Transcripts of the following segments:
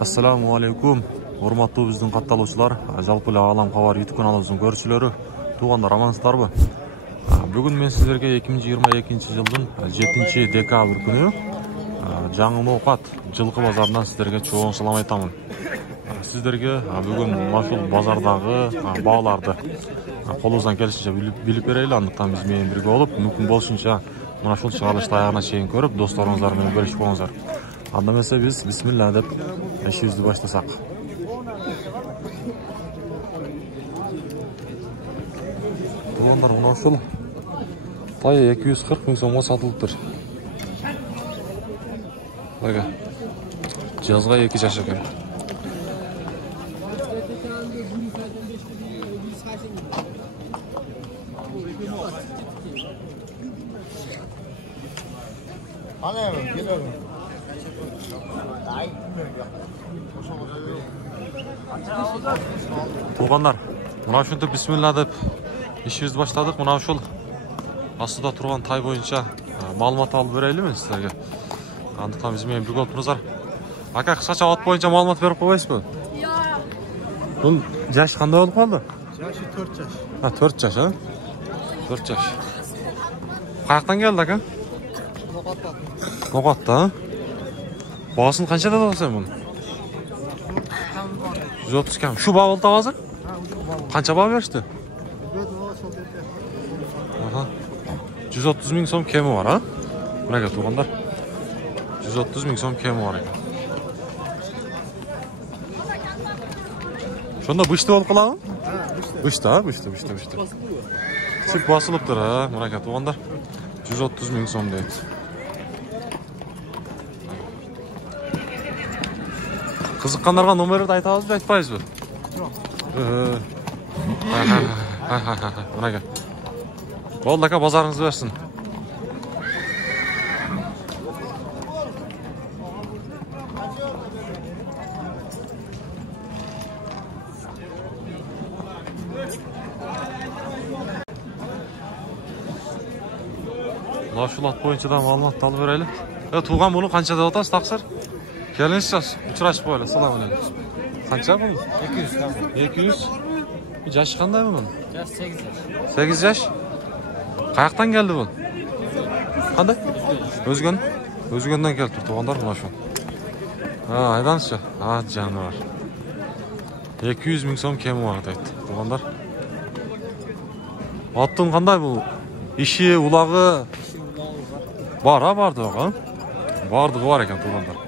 Assalamu alaikum. Hormatly bizdin kattaloçular, жалпы Alam Xabar YouTube kanalımızın görüşçülері, tuğanlar amansızlarбы? Бүгін мен сіздерге 2022 жылдың 7 декабрь күні жаңы ноқат жылқы базарынан сіздерге чоң салам айтамын. Сіздерге бүгін машул базардағы бағаларды қолыңыздан келишинче билип берели, андыктан биз менен бирге болуп, мүмкүн болушунча мына ушул чыгарылышты аягына чейин көрүп, досторуңуздар менен бөлүшүп коюңуздар. Анда эмесе биз бисмилла деп ишибизди баштасак. Тугандар, мына ушул тайы 240 миң сомго сатылыптыр. Бага. Жазга 2 жаш экен. Тугандар, мына ушинтип бисмилла деп ишибизди баштадык. Мына ушул астыда турган тай боюнча маалымат алып берелими силерге? Андыктан биз менен бирге болуңуздар. Ака, кыскача ат боюнча маалымат берип койбойсузбу? Бул жаш кандай болуп калды? Жашы 4 жаш. 4 жаш, 4 жаш. Каяктан келди ака? Ноқатта. Бағасын қаншада аласың мұны? 130 кем. Шу баға болды азыр? Қанша баға берішті? 130 миң сом кемі бар, а? Мына туғандар. 130 миң сом кемі бар екен. Шонда бышты болып қалады? Бышты, а? Бышты. Сіп басылып тұр, а? Мына туғандар. 130 миң сом дейді. Кызыккандарға номерді айтабызбы, айтпайсызбы? Жоқ. Мына болды ака, базарыңызды берсін. Ушул ат боюнча да маалымат алып берели. Туган буну канча деп атасыз, таксыр? Келіңіз жас, ұшырашып қойлы, салам алейкум. Қанша бұл? 200. Жашы қандай бұның? Жас 8 жаш. 8 жаш? Қаяқтан келді бұл? Қандай? Өзгенден келді тұр, туғандар мұна шын. Айданшы? Жаны бар. 200 миң сом кемі бар дейді, туғандар. Аттың қандай бұл? Иши, улағы? Бар, барды оға? Бардығы бар екен, туғандар.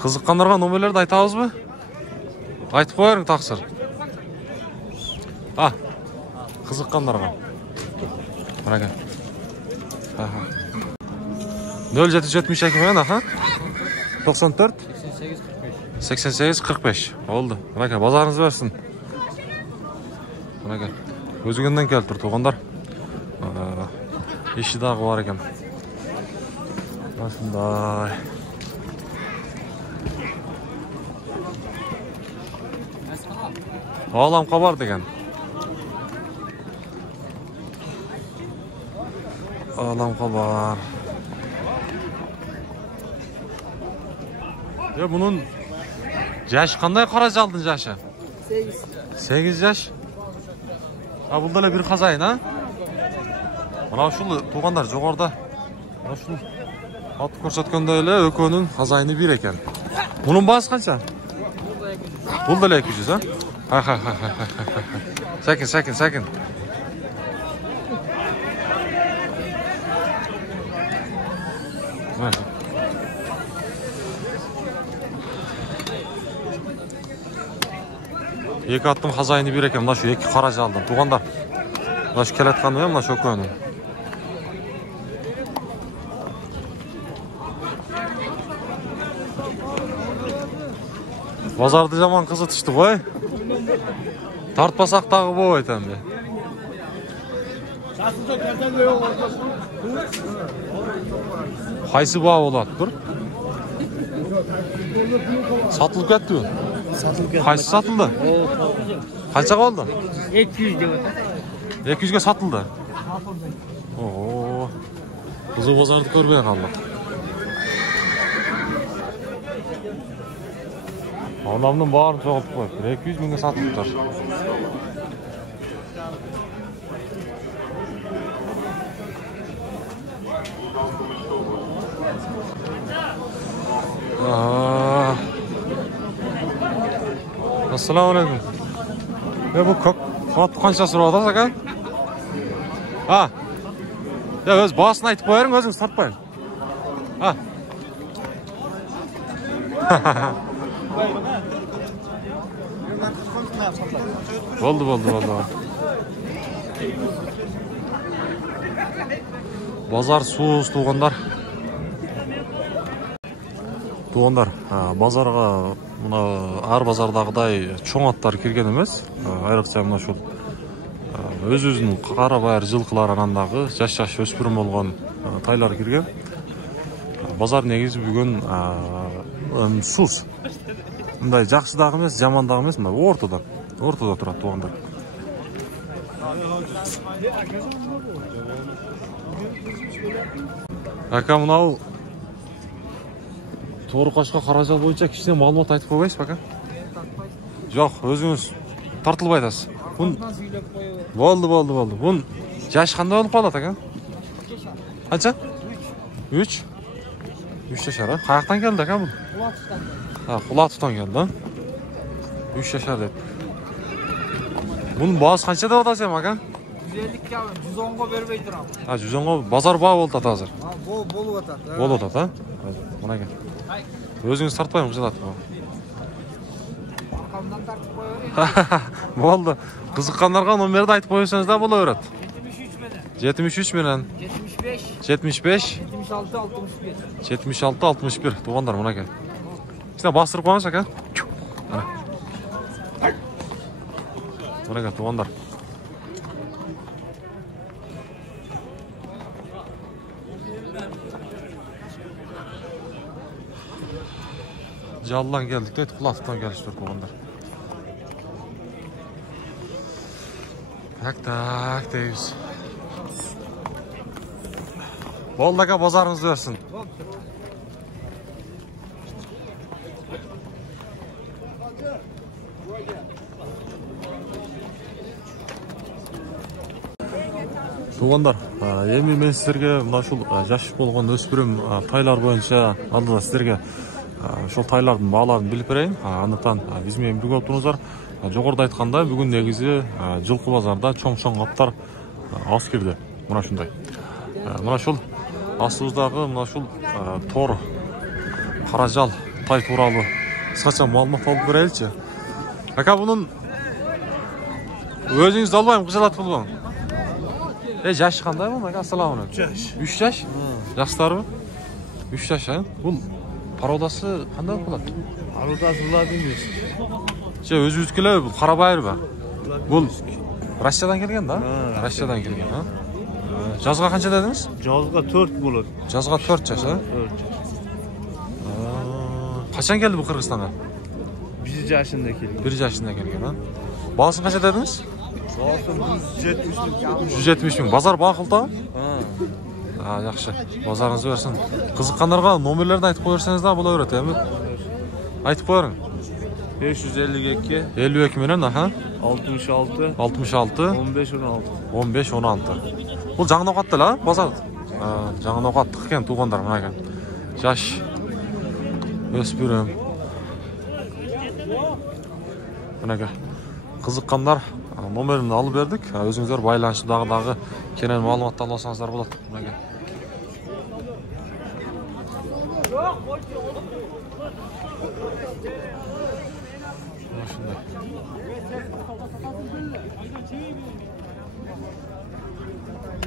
Қызыққандарға номерлерді айтабызбы? Айтып қойырың тақсыр. Қызыққандарға. 0772 мен, 94 88 45. Oldu. Bazarınız versin. Өзігінден келіп тұр, туғандар. Еші дағы бар екен. Осындай. Алам Xabar деген. Alam Xabar. Bunun jaşı qanday qara jaldın jaşı? 8 jaş. Bulda эле bir qazayın, ha? Mana ушул туғандар жогоруда. Ушул ат көрсөткөндө эле экөөнүн qazayını bir экен. Bunun baası qancha? Bulda эле 200, ha? Sakin. Екі аттың qazayını bir eкен. Мына шу екі қара жалдым. Туғандар. Мына шу келатканы мен, мына шу экөөнүн. Базарды жаман қызытышты ғой. Тартпасақ тағы болбойт эмне. Кайсы баа болот тур? Сатылып кеттиби? Satılık etmek. Kaysı satıldı? Kaça oldu? 200 diyor. 200'e satıldı. Oo. Kızı bozardı görmeye kaldık. Adamın bağırını çoğaltıp koyup 200 binge satılıplar. Assalamu alaikum. Bu kat kançası var da saka? Ha. Ya öz basını aytıp koyarın, özüңüz tartpayın. Ha. Oldu. Bazar suuz tuğanlar. Bazarga mına ар базардагыдай чоң аттар кирген эмес. Айрыкча мына ушул өзүнүн кара байыр жылкылар анандагы жаш өспүрүм болгон тайлар кирген. Базар негизи бүгүн суз. Мындай жакшы дагы эмес, жаман дагы эмес, мындай ортодо турат туугандар. Ака мынау Toru Kaşka Karajal boyunca kişine malumat aytıp koybayсыз baka? Жоқ, өзүңүз тартылып айтасыз. Болду. Бун жаш кандай болуп калат ака? Канча? 3 жашар. Каяктан келди ака бул? Кулатовдон келди. 3 жашар деп. Бунун баасы канча деп атасыз ака? 150 кабы, 110го бербей турам. 110го базар баа болуп атат азыр. Болуп атат. Болуп атат, Мына кел. Өзүңүз тартпайм кызат. Аркамдан тартып коёбер. Болду. Кызыккандарга номерди айтып коесоңуз да боло берет. 73 менен 75 76 61 туугандар мына кел. Сине бастырып коюңуз ака. Мына кел туугандар. Жалдан келдик дейт, Кулатовдон келиштир туугандар. Так дейбиз. Болду ака, базарыңызды берсин. Туугандар, эми мен сиздерге мына ушул жаш болгон өспүрүм тайлар боюнча алдыда сиздерге ошол тайлардын бааларын билип берейин. Андыктан биз менен бирге отуруңуздар. Жогоруда айткандай, бүгүн негизи жылкы базарда чоң аттар аз кирди. Мына ушундай. Мына ушул астыбыздагы мына ушул тор Каражал тай тууралуу кыскача маалымат алып береличи. Ака, бунун өзүңүз албайм кыжалат болгон. Жаш кандай бул ака? Ассаламу алейкум. 3 жаш? Жаштарбы? 3 жаш, Бул пародасы кандай болуп калат? Пародасы Владимир. Өзүбүздүкү эле бул кара байырбы? Бул Россиядан келген да? Россиядан келген, Жазга канча дедиңиз? Жазга 4 болот. Жазга 4 жаш, 4 жаш. Качан келди бул Кыргызстанга? 1 жашында келген. 1 жашында келген, Баасын канча дедиңиз? Баасын 170 миң. Базар бакылтабы? Жакшы. Базарыңызды берсин. Кызыккандарга номерлерди айтып коерсеңиз да боло берет, эми. Айтып коерүң. 552 52 менен, 66 15 16. Бул жаңы ноокат эле, базар. Жаңы ноокаттык экен туугандар, мына экен. Жаш өспүрүм. Мына экен. Кызыккандар номерин алып бердик. Өзүңүздөр байланышып дагы кенен маалымат алсаңыздар болот. Мына экен.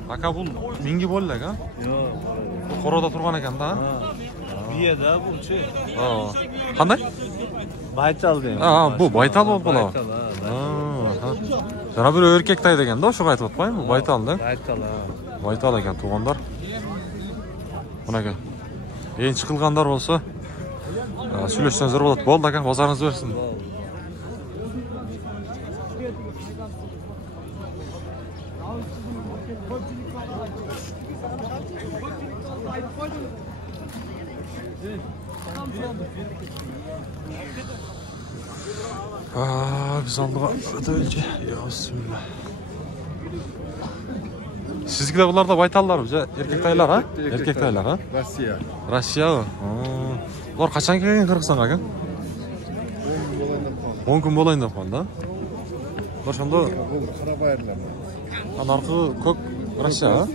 Ака, бул минги болду ака? Жок. Короодо турган экен да? Бие да булчу. Кандай? Байтал дейм. Бул байтал болуп калабы? Жана бир эркек тай деген да, ошого айтып атпаймынбы? Байтал да? Байтал экен туугандар. Мына экен. Энчи кылгандар болсо сүйлөшсөңүздөр болот. Болду ака, базарыңызды берсин. Güzelliğe ödülce. Ya bismillah. Sizgiler bunlar da baytallar bize. Erkek taylar ha? Erkek taylar ha? Rossiya. Rossiya mı? Bunlar kaçan kelgen Kırgızстанга ekan? 10 kun bolayın dep kaldı. Bunlar şonda Qara bayırlar. anarkı kök Rossiya ha?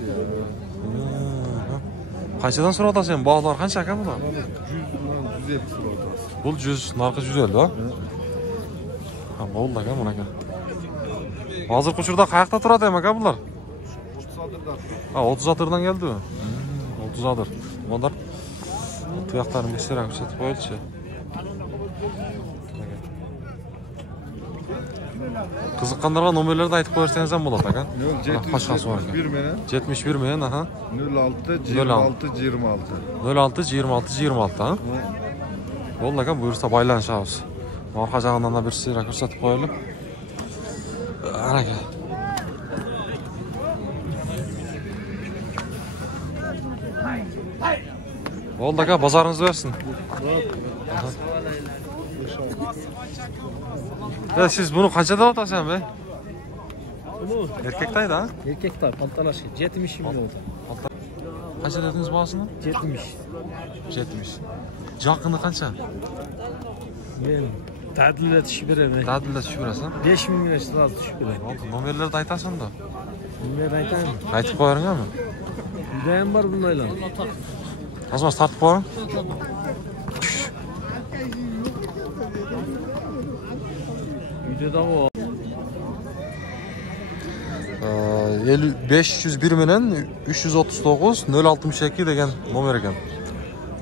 Qanchadan so'rayapsan sen? Bog'lar qancha aka bular? 100 150 so'rayapsiz. Bu 100, narxi 150 ha? Ha, bo'ldi aka, mana aka. Hozirgi uchurda qayoqda turadi ham aka bular? 30 adırdan. Ha, 30 atırdan geldi mi? 30 adır. Bunlar tuyaklarını göstererek ko'rsatib qo'yilchi. Qiziqqanlarga nomerlarni aytib qo'ysangiz ham bo'ladi aka. 771 menen 71 men, aha. 06 26 26. 06 26 26 ha. Bo'ldi aka, buyursa baylanishamiz. Orqa jag'idan da bir sira ko'rsatib qo'yaylik. Ana aka. Bo'ldi aka, bozoringiz bersin. Ya siz bunu qanchada otasiz be? Bunu Erkektaydi ha? erkekler pantalaşı 70 milyon oldu. Qancha dedingiz bahasini? 70. 70. Jaqini qancha? Ben tadilde düşüp veremem. Dadilda tushib berasan. 5 milyon işte az düşüp veremem. Bo'ldi, nomerlarni aytasan da. Ben aytayım. Aytib qo'yaringmi? Yüreğim var bunlarla. Azmas tartib qo'ying. Videoda o. 501 menen 339 062 degan nomer ekan.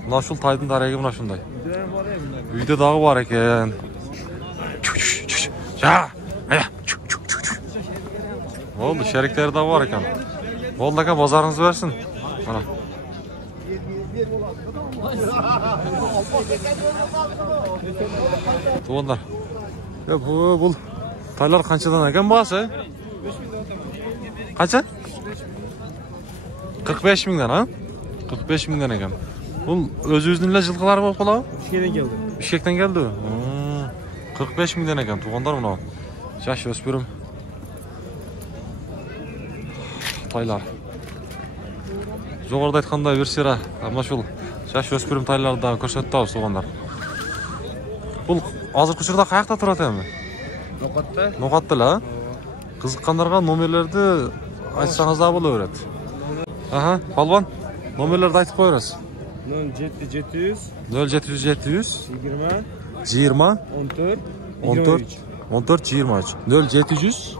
Mana shu taydın daragi mana shunday. Yüreğim var ya bunlar. Uyda dağı var ekan. Ya, aya. Bo'ldi, sheriklar da var ekan. Bo'ldi aka, bozoringiz bersin. Mana. To'g'rilar. Ya bu taylar qanchadan ekan bahsi? Qancha? 45 mingdan ha? 45 mingdan ekan. Bu o'z-o'zining yilqilari bo'lib qoladi? Bişkekten geldim. Bishkekdan keldi. 45 mingdan ekan to'g'onlar buni. Yosh o'spirim. Taylar. Jo'g'orda aytganday bir sira mana shu yosh o'spirim taylardan ko'rsatamiz to'g'onlar. Bu hozirgi uchurda qayoqda turadi endi? Noqatda. No'qatdilar. Qiziqqanlarga nomerlarni aytsangiz ham bo'laveradi. Aha, polvon. Nomerlarni aytib qo'yasiz. 0700 0700 700 20 20 14 14 23 0700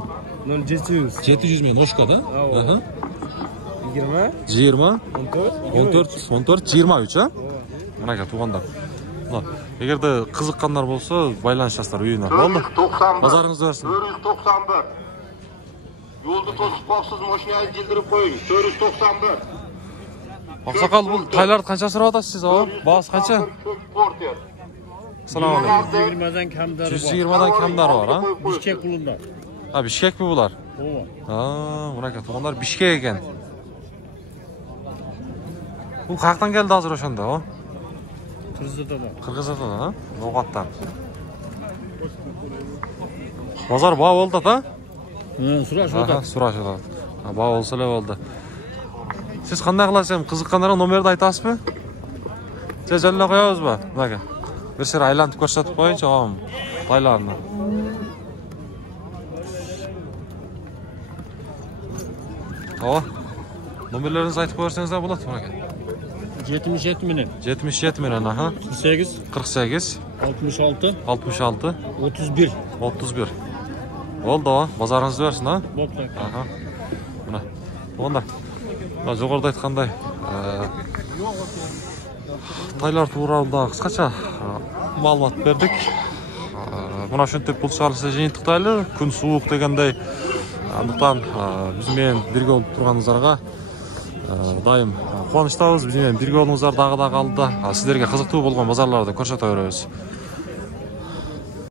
0700 700 men Oshkada. Aha. 20 20 14 14 23 ha? Mana aka to'g'onlar. Agarda qiziqqanlar bo'lsa, baylanishasizlar uyina. Bo'ldi. Bozoringizni bersin. 491. Yo'lda to'sib qolsiz, mashinangizni jildirib qo'ying. 491. Oqsoqol, bu taylar qancha so'rayapsiz siz, o? Bahs qancha? Porter. Assalomu alaykum. 120'den kamdarı var. 120 dan kamdari bor, ha? Bişkek kulunda. Ha, Bishkek mi bular? O. Ha, mana aka to'g'onlar Bishkek ekan. Bu qayerdan keldi hozir o'shanda, o? Kırızıda da. Qirg'iziston, ha? No'g'atdan. Bozor bo'y bo'ldi-da? Sıra Ha, şurada. so'rashadi. Ha, bo'y bo'lsa-la bo'ldi. Siz qanday qilasiz? Qiziqqanlarga nomerni aytasizmi? Jajalla qo'yamizmi? Mana bir sira aylantirib ko'rsatib qo'yingchi, og'am. Taylarni. Havo. Nomerlaringizni aytib qo'ysangiz ham bo'ladi, mana aka. 77 milyon. 77 million, aha. 48 48 66 66 31. 31. Bo'ldi, o. Bozoringizni bersin, ha? Boktak. Aha. Mana. Bo'ldi. Mana jo'g'orda aytganday, taylar to'g'risida qisqacha ma'lumot berdik. Mana shunday pul chiqarishga jintaqtayli, kun sovuq deganday. Андықтан bizмен birga olib turganingizlarga doim quvonechdamiz. Bizmen birga bo'lingizlar, dag'i qaldi. Sizlarga qiziqtуу bo'lgan bozorlarda ko'rsataveramiz.